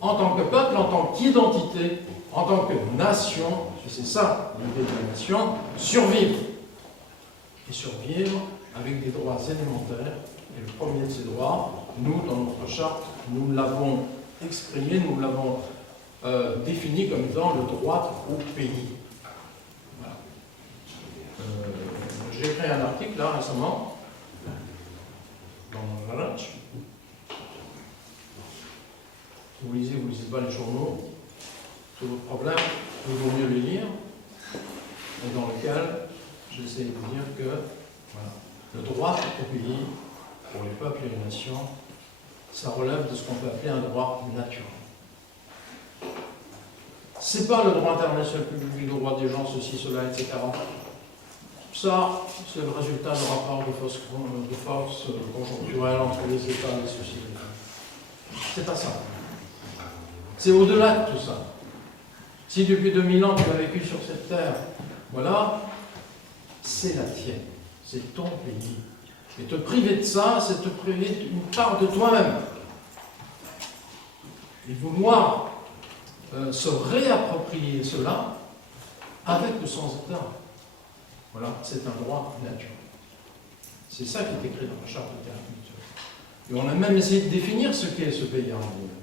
en tant que peuple, en tant qu'identité, en tant que nation, et c'est ça l'idée de la nation, survivre. Et survivre avec des droits élémentaires. Et le premier de ces droits, nous, dans notre charte, nous l'avons exprimé, nous l'avons défini comme étant le droit au pays. Voilà. J'ai écrit un article là récemment, dans la lunch. Vous lisez pas les journaux, c'est votre problème, il vaut mieux les lire, et dans lequel j'essaie de vous dire que voilà, le droit au pays, pour les peuples et les nations, ça relève de ce qu'on peut appeler un droit naturel. C'est pas le droit international public, le droit des gens, ceci, cela, etc. Ça, c'est le résultat de rapports de force conjoncturelle entre les États et les sociétés. C'est pas ça. C'est au-delà de tout ça. Si depuis 2000 ans tu as vécu sur cette terre, voilà, c'est la tienne, c'est ton pays. Et te priver de ça, c'est te priver d'une part de toi-même. Et vouloir se réapproprier cela avec ou sans État. Voilà, c'est un droit naturel. C'est ça qui est écrit dans la charte de Terriculture. Et on a même essayé de définir ce qu'est ce pays arménien.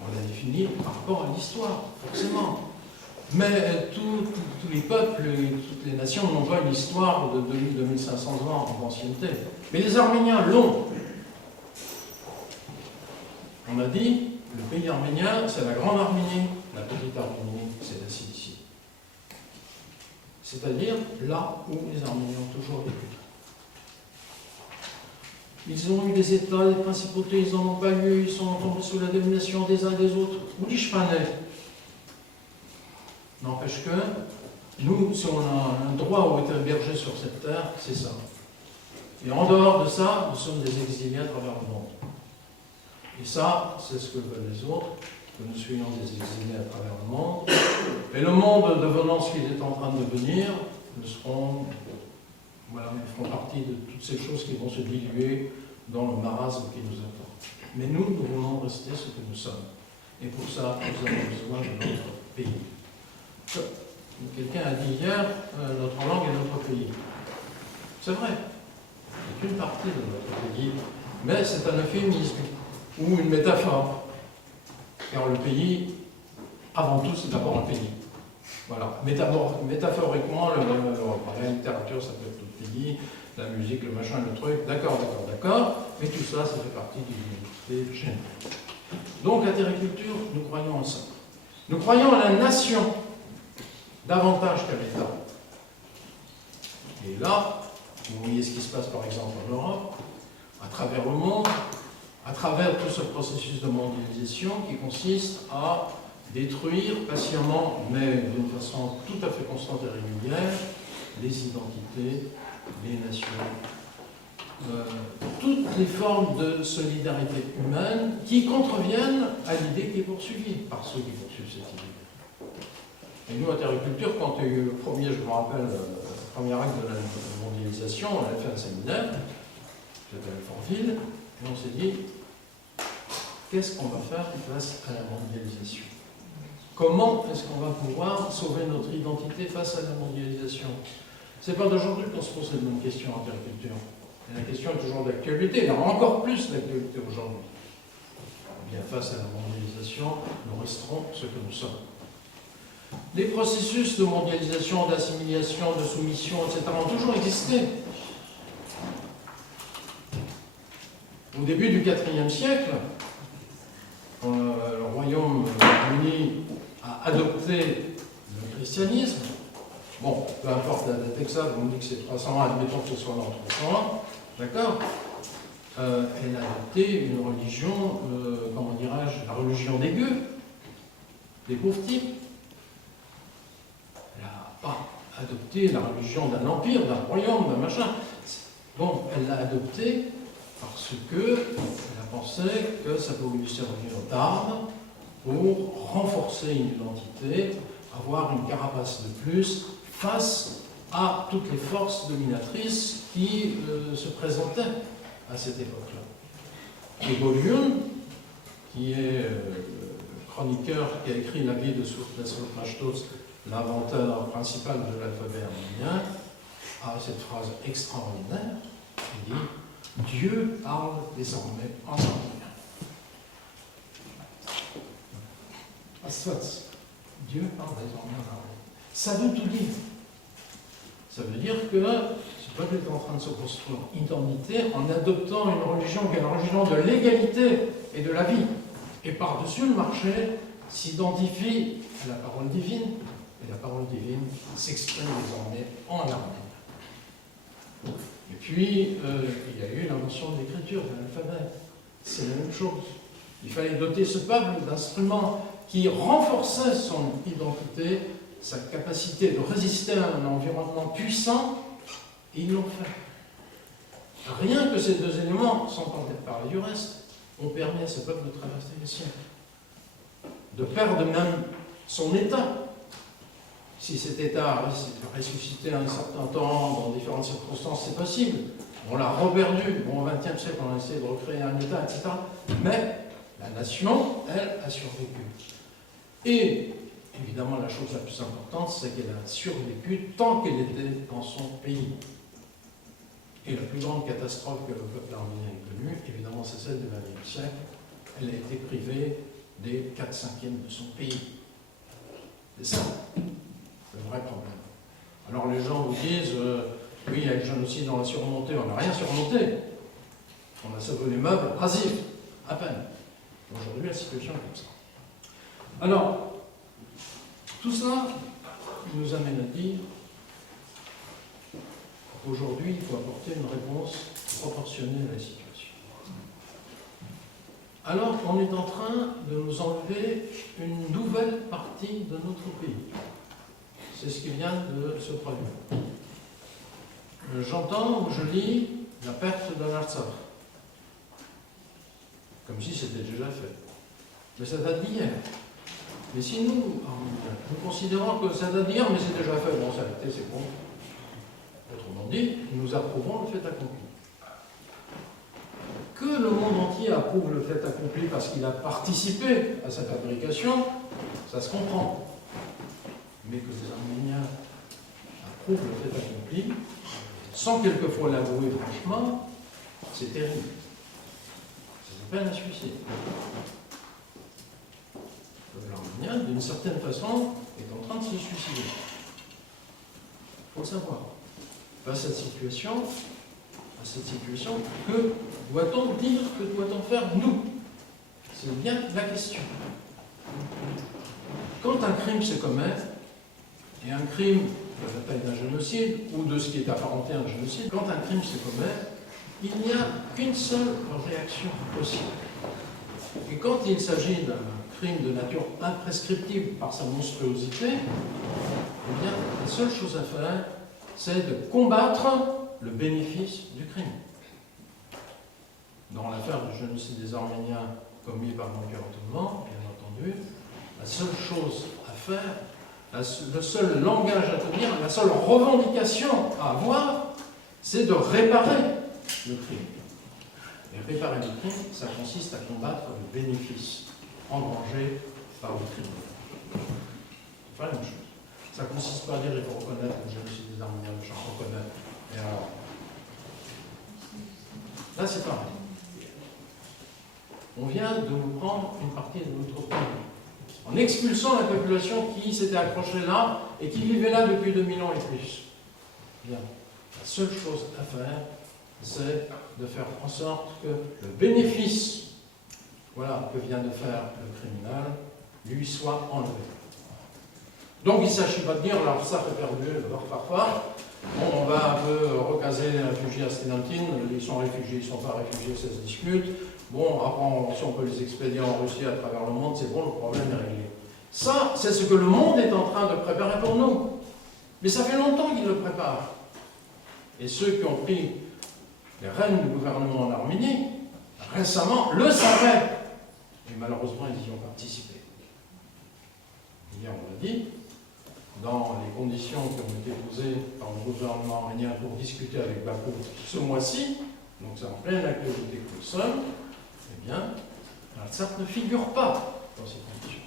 On l'a défini par rapport à l'histoire, forcément. Mais tous les peuples et toutes les nations n'ont pas une histoire de 2000-2500 ans d'ancienneté. Mais les Arméniens l'ont. On a dit, le pays arménien, c'est la Grande Arménie, la Petite Arménie, c'est la Cilicie. C'est-à-dire là où les Arméniens ont toujours vécu. Ils ont eu des États, des principautés, ils n'en ont pas eu, ils sont tombés sous la domination des uns des autres. Où dis-je pas né? N'empêche que, nous, si on a un droit à être hébergé sur cette terre, c'est ça. Et en dehors de ça, nous sommes des exilés à travers le monde. Et ça, c'est ce que veulent les autres, que nous soyons des exilés à travers le monde. Et le monde devenant ce qu'il est en train de devenir, nous serons, voilà, nous ferons partie de toutes ces choses qui vont se diluer dans le marasme qui nous attend. Mais nous voulons rester ce que nous sommes. Et pour ça, nous avons besoin de notre pays. Quelqu'un a dit hier, notre langue est notre pays. C'est vrai, c'est une partie de notre pays, mais c'est un euphémisme ou une métaphore. car le pays, avant tout, c'est d'abord un pays. Voilà. Métaphoriquement, la littérature, ça peut être tout le pays, la musique, le machin, le truc, d'accord, mais tout ça, ça fait partie d'une unité générale. Donc, à Terriculture, nous croyons en ça. Nous croyons à la nation, davantage qu'à l'État. Et là, vous voyez ce qui se passe par exemple en Europe, à travers le monde, à travers tout ce processus de mondialisation qui consiste à détruire patiemment, mais d'une façon tout à fait constante et régulière, les identités, les nations, toutes les formes de solidarité humaine qui contreviennent à l'idée qui est poursuivie par ceux qui poursuivent cette idée. Et nous, à Terriculture, quand il y a eu le premier, je me rappelle, le premier acte de la mondialisation, on avait fait un séminaire, j'étais à Fortville, et on s'est dit, qu'est-ce qu'on va faire face à la mondialisation? Comment est-ce qu'on va pouvoir sauver notre identité face à la mondialisation? C'est pas d'aujourd'hui qu'on se pose cette même question en Terriculture. Et la question est toujours d'actualité, elle a encore plus d'actualité aujourd'hui. Bien, face à la mondialisation, nous resterons ce que nous sommes. Les processus de mondialisation, d'assimilation, de soumission, etc. ont toujours existé. Au début du IVe siècle, le Royaume-Uni a adopté le christianisme. Bon, peu importe la date exacte, on dit que c'est 300 ans, admettons que ce soit dans 300 ans, d'accord? Elle a adopté une religion, comment dirais-je, la religion des gueux, des pauvres types. Elle n'a pas adopté la religion d'un empire, d'un royaume, d'un machin. Bon, elle l'a adoptée parce qu'elle a pensé que ça pouvait lui servir d'arme pour renforcer une identité, avoir une carapace de plus face à toutes les forces dominatrices qui se présentaient à cette époque-là. Et Beaulieu, qui est chroniqueur, qui a écrit la vie de Sophocles, l'inventeur principal de l'alphabet arménien, a cette phrase extraordinaire, il dit « Dieu parle désormais en arménien ». Dieu parle désormais en arménien. Ça veut tout dire. Ça veut dire que ce peuple est en train de se construire une identité en adoptant une religion qui est la religion de l'égalité et de la vie. Et par-dessus le marché s'identifie à la parole divine, et la parole divine s'exprime désormais en arménien. Et puis, il y a eu l'invention de l'écriture, de l'alphabet. C'est la même chose. Il fallait doter ce peuple d'instruments qui renforçaient son identité, sa capacité de résister à un environnement puissant, et ils l'ont fait. Rien que ces deux éléments, sans parler du reste, ont permis à ce peuple de traverser les siècles, de perdre même son état. Si cet état a ressuscité un certain temps, dans différentes circonstances, c'est possible. On l'a reperdu. Bon, au XXe siècle, on a essayé de recréer un état, etc. Mais la nation, elle, a survécu. Et évidemment, la chose la plus importante, c'est qu'elle a survécu tant qu'elle était dans son pays. Et la plus grande catastrophe que le peuple arménien ait connue, évidemment, c'est celle du XXe siècle. Elle a été privée des 4/5 de son pays. C'est ça, le vrai problème. Alors les gens vous disent, oui, il y a le génocide, on l'a surmonté. On n'a rien surmonté. On a sauvé les meubles rasifs, à peine. Aujourd'hui, la situation est comme ça. Alors, tout cela nous amène à dire qu'aujourd'hui, il faut apporter une réponse proportionnée à la situation. Alors qu'on est en train de nous enlever une nouvelle partie de notre pays. C'est ce qui vient de se produire. J'entends ou je lis la perte de l'Artsakh, comme si c'était déjà fait. Mais ça date d'hier. Mais si nous considérons que ça date d'hier, mais c'est déjà fait, bon, ça a été, c'est bon. Autrement dit, nous approuvons le fait accompli. Que le monde entier approuve le fait accompli parce qu'il a participé à sa fabrication, ça se comprend. Mais que les Arméniens approuvent le fait accompli, sans quelquefois l'avouer franchement, c'est terrible. Ça s'appelle un suicide. l'Arménien, d'une certaine façon, est en train de se suicider. Il faut le savoir. Face à cette situation, que doit-on dire, que doit-on faire, nous? C'est bien la question. Quand un crime se commet, et un crime de la taille d'un génocide, ou de ce qui est apparenté à un génocide, quand un crime se commet, il n'y a qu'une seule réaction possible. Et quand il s'agit d'un crime de nature imprescriptible par sa monstruosité, eh bien, la seule chose à faire, c'est de combattre le bénéfice du crime. Dans l'affaire du génocide des Arméniens commis par l'Empire ottoman, bien entendu, la seule chose à faire, le seul langage à tenir, la seule revendication à avoir, c'est de réparer le crime. Et réparer le crime, ça consiste à combattre le bénéfice engrangé par le crime. C'est pas la même chose. Ça ne consiste pas à dire qu'il faut reconnaître le génocide des Arméniens, j'en reconnais. Et alors, là, c'est pareil. On vient de nous prendre une partie de notre pays, en expulsant la population qui s'était accrochée là et qui vivait là depuis 2000 ans et plus. Bien. La seule chose à faire, c'est de faire en sorte que le bénéfice, voilà, que vient de faire le criminel, lui soit enlevé. Donc il ne s'agit pas de dire, alors ça fait perdu, leur farfar, bon, on va un peu recaser les réfugiés à Sténantine, ils sont réfugiés, ils ne sont pas réfugiés, ça se discute. Bon, après, si on peut les expédier en Russie à travers le monde, c'est bon, le problème est réglé. Ça, c'est ce que le monde est en train de préparer pour nous. Mais ça fait longtemps qu'il le prépare. Et ceux qui ont pris les rênes du gouvernement en Arménie, récemment, le savaient. Et malheureusement, ils y ont participé. Hier, on l'a dit, dans les conditions qui ont été posées par le gouvernement arménien pour discuter avec Bakou ce mois-ci, donc c'est en pleine actualité que nous sommes, eh bien, l'Artsakh ne figure pas dans ces conditions.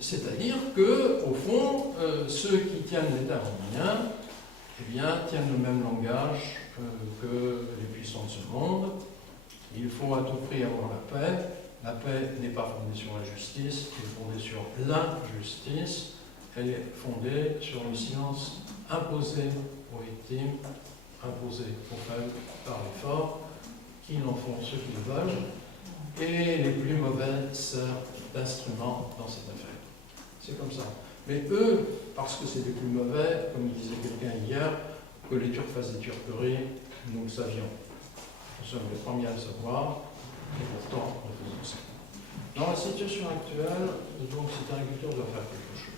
C'est-à-dire que, au fond, ceux qui tiennent l'État arménien, eh bien, tiennent le même langage que les puissants de ce monde. Il faut à tout prix avoir la paix. La paix n'est pas fondée sur la justice, elle est fondée sur l'injustice. Elle est fondée sur le silence imposé aux victimes, imposé aux faibles par les forts, qui n'en font ce qu'ils veulent, et les plus mauvais servent d'instrument dans cette affaire. C'est comme ça. Mais eux, parce que c'est les plus mauvais, comme disait quelqu'un hier, que les Turcs fassent des turqueries, nous le savions. Nous sommes les premiers à le savoir, et pourtant nous faisons ça. Dans la situation actuelle, donc, cette agriculture doit faire quelque chose.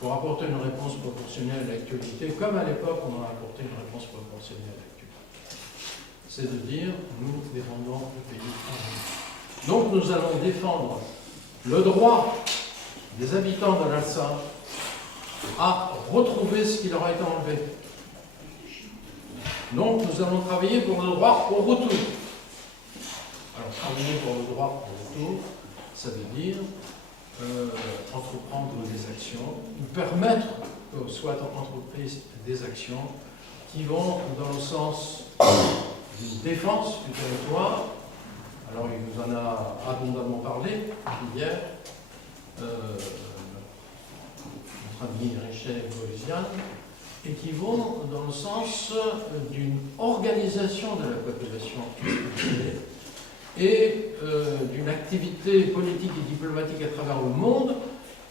Pour apporter une réponse proportionnelle à l'actualité, comme à l'époque on a apporté une réponse proportionnelle à l'actualité. C'est de dire, nous défendons le pays arménien. Donc nous allons défendre le droit des habitants de l'Artsakh à retrouver ce qui leur a été enlevé. Donc nous allons travailler pour le droit au retour. Alors travailler pour le droit au retour, ça veut dire entreprendre des actions, ou permettre que soient entreprises des actions qui vont dans le sens d'une défense du territoire. Alors il nous en a abondamment parlé hier, notre ami Richet Boisian, et qui vont dans le sens d'une organisation de la population et d'une activité politique et diplomatique à travers le monde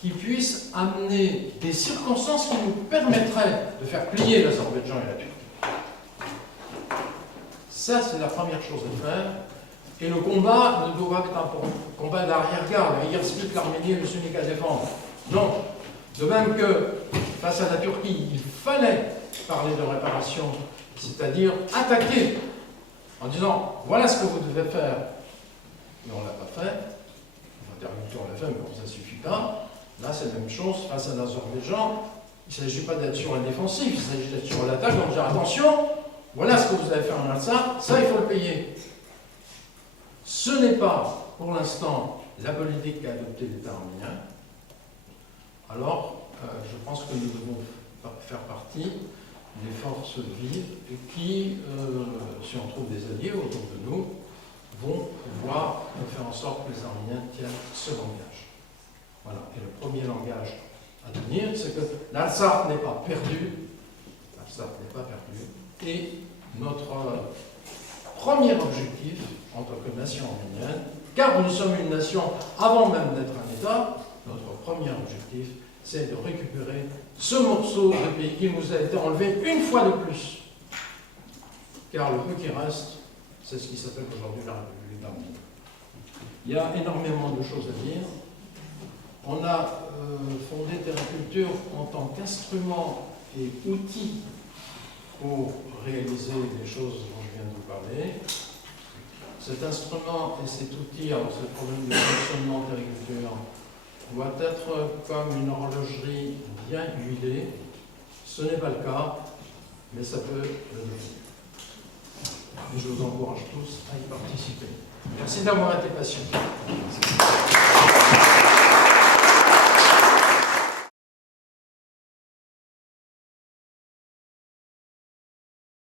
qui puisse amener des circonstances qui nous permettraient de faire plier l'Azerbaïdjan et la Turquie. Ça, c'est la première chose à faire. Et le combat ne doit pas être un combat d'arrière-garde. Hier, explique l'Arménie et le Sunni à défendre. Non. De même que, face à la Turquie, il fallait parler de réparation, c'est-à-dire attaquer en disant voilà ce que vous devez faire. Mais on ne l'a pas fait. L'interlocuteur l'a fait, mais bon, ça ne suffit pas. Là, c'est la même chose face à l'Azerbaïdjan. Il ne s'agit pas d'être sur la défensive, il s'agit d'être sur l'attaque, en disant attention, voilà ce que vous avez fait en Artsakh, ça il faut le payer. Ce n'est pas, pour l'instant, la politique qu'a adoptée l'État arménien. Alors, je pense que nous devons faire partie des forces vives qui, si on trouve des alliés autour de nous, vont pouvoir faire en sorte que les Arméniens tiennent ce langage. Voilà. Et le premier langage à tenir, c'est que l'Artsakh n'est pas perdu. L'Artsakh n'est pas perdu. Et notre premier objectif en tant que nation arménienne, car nous sommes une nation avant même d'être un État, notre premier objectif, c'est de récupérer ce morceau de pays qui nous a été enlevé une fois de plus. Car le peu qui reste, c'est ce qui s'appelle aujourd'hui la République d'Arménie. Il y a énormément de choses à dire. On a fondé Terra Culture en tant qu'instrument et outil pour réaliser les choses dont je viens de vous parler. Cet instrument et cet outil, alors ce problème de fonctionnement de l'agriculture, doit être comme une horlogerie bien huilée. Ce n'est pas le cas, mais ça peut le devenir. Et je vous encourage tous à y participer. Merci d'avoir été patient.